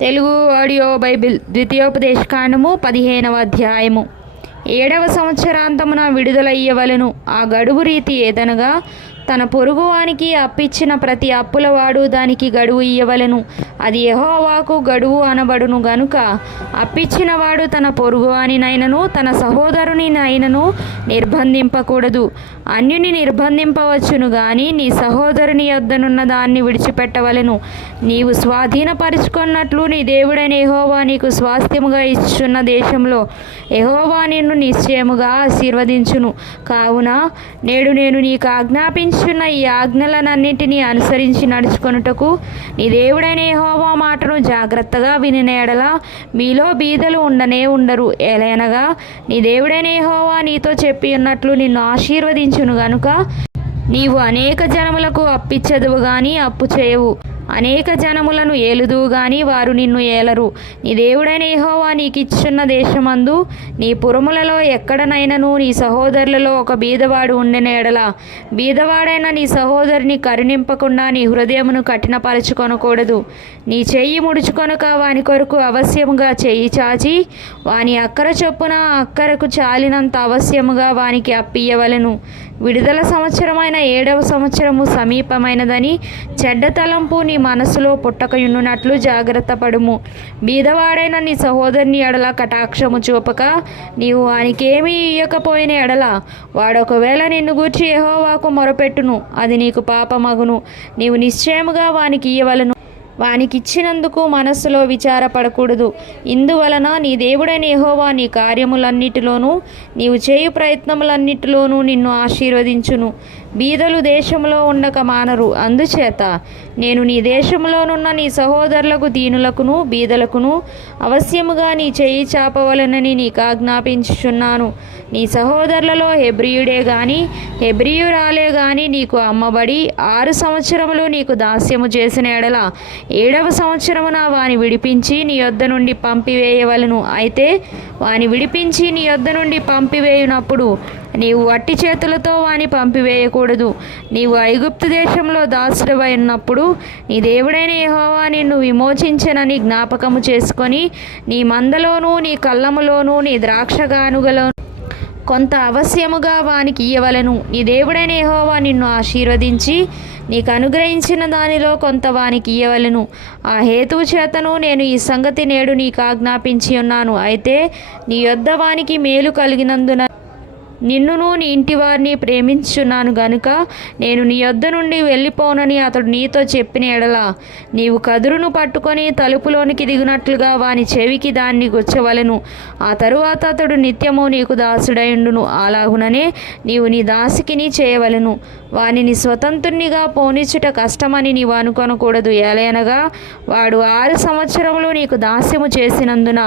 Telugu audio Bible ద్వితీయోపదేశకాండము 15వ అధ్యాయము. 7వ సంవత్సరాంతమున విడుదలయ్యవలెను. ఆ గడువు రీతి ఏదనగా, తన పొరుగువానికి అప్పిచ్చిన ప్రతి అప్పులవాడు దానికి గడువు ఇయ్యవలెను. అది యెహోవాకు గడువు అనబడును గనుక, అప్పిచ్చినవాడు తన పొరుగువానినైనను తన సహోదరునినైనను నిర్బంధింపకూడదు. అన్యుని నిర్బంధింపవచ్చును గాని నీ సహోదరుని యొద్దనున్న దాన్ని విడిచిపెట్టవలెను. నీవు స్వాధీనపరుచుకున్నట్లు నీ దేవుడైన యెహోవా నీకు స్వాస్థ్యముగా ఇచ్చుచున్న దేశంలో యెహోవా నిన్ను నిశ్చయముగా ఆశీర్వదించును. కావున నేడు నేను నీకు ఆజ్ఞాపించున్న ఈ ఆజ్ఞలనన్నిటినీ అనుసరించి నడుచుకొనుటకు నీ దేవుడైన యెహోవా మాటను జాగ్రత్తగా వినిన ఎడల మీలో బీదలు ఉండనే ఉండరు. ఎలయనగా నీ దేవుడైన యెహోవా నీతో చెప్పి ఉన్నట్లు నిన్ను ఆశీర్వదించును గనుక నీవు అనేక జనములకు అప్పిచ్చెదవు గాని అప్పు చేయవు, అనేక జనములను ఏలుదువు గాని వారు నిన్ను ఏలరు. నీ దేవుడైన యెహోవా నీకిచ్చున్న దేశమందు నీ పురములలో ఎక్కడనైనను నీ సహోదరులలో ఒక బీదవాడు ఉండెన ఎడల, బీదవాడైన నీ సహోదరుని కరుణింపకుండా నీ హృదయమును కఠినపరచుకొనకూడదు. నీ చెయ్యి ముడుచుకొనక వాని కొరకు అవశ్యముగా చెయ్యి చాచి వాని అక్కర చొప్పున అక్కరకు చాలినంత అవశ్యముగా వానికి అప్పియ్యవలెను. విడుదల సంవత్సరమైన 7వ సంవత్సరము సమీపమైనదని చెడ్డ తలంపు నీ మనసులో పుట్టకయున్నట్లు జాగ్రత్త పడుము. బీదవాడైన నీ సహోదరుని ఎడల కటాక్షము చూపక నీవు వానికేమీ ఇయ్యకపోయిన ఎడల వాడొకవేళ నిన్ను గూర్చి యెహోవాకు మొరపెట్టును, అది నీకు పాపమగును. నీవు నిశ్చయముగా వానికి ఇయ్యవలెను. వానికిచ్చినందుకు మనస్సులో విచారపడకూడదు. ఇందువలన నీ దేవుడైన యెహోవా నీ కార్యములన్నిటిలోనూ నీవు చేయు ప్రయత్నములన్నిటిలోనూ నిన్ను ఆశీర్వదించును. బీదలు దేశంలో ఉండక మానరు. అందుచేత నేను నీ దేశంలోనున్న నీ సహోదరులకు దీనులకును బీదలకును అవశ్యముగా నీ చెయ్యి చాపవలనని నీకు ఆజ్ఞాపించుచున్నాను. నీ సహోదరులలో హెబ్రీయుడే గాని హెబ్రీయురాలే గాని నీకు అమ్మబడి 6 సంవత్సరములు నీకు దాస్యము చేసిన ఎడల 7వ సంవత్సరమున వాని విడిపించి నీ యొద్ద నుండి పంపివేయవలెను. అయితే వాని విడిపించి నీ యొద్ద నుండి పంపివేయునప్పుడు నీవు వట్టి చేతులతో వాని పంపివేయకూడదు. నీవు ఐగుప్తు దేశంలో దాసుడవై ఉన్నప్పుడు నీ దేవుడైన యెహోవా నిన్ను విమోచించెనని జ్ఞాపకము చేసుకొని నీ మందలోనూ నీ కళ్ళములోనూ నీ ద్రాక్షగానుగలోను కొంత అవశ్యముగా వానికి ఇయ్యవలెను. నీ దేవుడైన యెహోవా నిన్ను ఆశీర్వదించి నీకు అనుగ్రహించిన దానిలో కొంత వానికి ఇయ్యవలెను. ఆ హేతువు చేతను నేను ఈ సంగతి నేడు నీకు ఆజ్ఞాపించి ఉన్నాను. అయితే నీ యొద్ద వానికి మేలు కలిగినందున నిన్నును నీ ఇంటి వారిని ప్రేమించున్నాను గనుక నేను నీ యొద్ద నుండి వెళ్ళిపోనని అతడు నీతో చెప్పిన ఎడల నీవు కదురును పట్టుకొని తలుపులోనికి దిగినట్లుగా వాని చెవికి దాన్ని గుచ్చవలెను. ఆ తరువాత అతడు నిత్యము నీకు దాసుడైండును. అలాగుననే నీవు నీ దాసికిని చేయవలెను. వానిని స్వతంత్రునిగా పోనిచ్చుట కష్టమని నీవు అనుకొనకూడదు. ఎలయనగా వాడు 6 సంవత్సరములు నీకు దాస్యము చేసినందున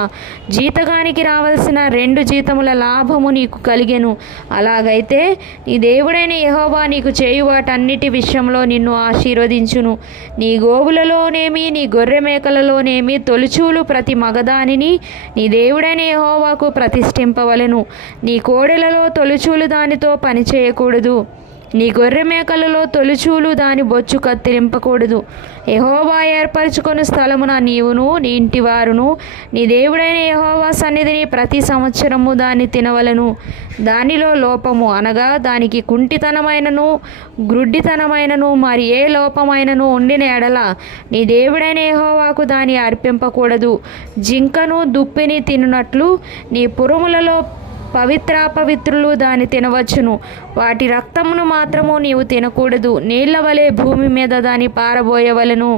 జీతగానికి రావలసిన 2 జీతముల లాభము నీకు కలిగెను. అలాగైతే నీ దేవుడైన యెహోవా నీకు చేయు వాటన్నిటి విషయంలో నిన్ను ఆశీర్వదించును. నీ గోవులలోనేమి నీ గొర్రె మేకలలోనేమి తొలిచూలు ప్రతి మగదానిని నీ దేవుడైన యెహోవాకు ప్రతిష్ఠింపవలెను. నీ కోడెలలో తొలిచూలు దానితో పని చేయకూడదు. నీ గొర్రె మేకలలో తొలిచూలు దాని బొచ్చు కత్తిరింపకూడదు. యెహోవా ఏర్పరచుకొని స్థలమున నీవును నీ ఇంటి వారును నీ దేవుడైన యెహోవా సన్నిధిని ప్రతి సంవత్సరము దాన్ని తినవలెను. దానిలో లోపము అనగా దానికి కుంటితనమైనను గ్రుడ్డితనమైనను మరి ఏ లోపమైనను ఉండిన ఎడల నీ దేవుడైన యెహోవాకు దాన్ని అర్పింపకూడదు. జింకను దుప్పిని తినునట్లు నీ పురములలో పవిత్రాపవిత్రులు దాన్ని తినవచ్చును. వాటి రక్తమును మాత్రము నీవు తినకూడదు. నీళ్ల వలె భూమి మీద దాన్ని పారబోయవలెను.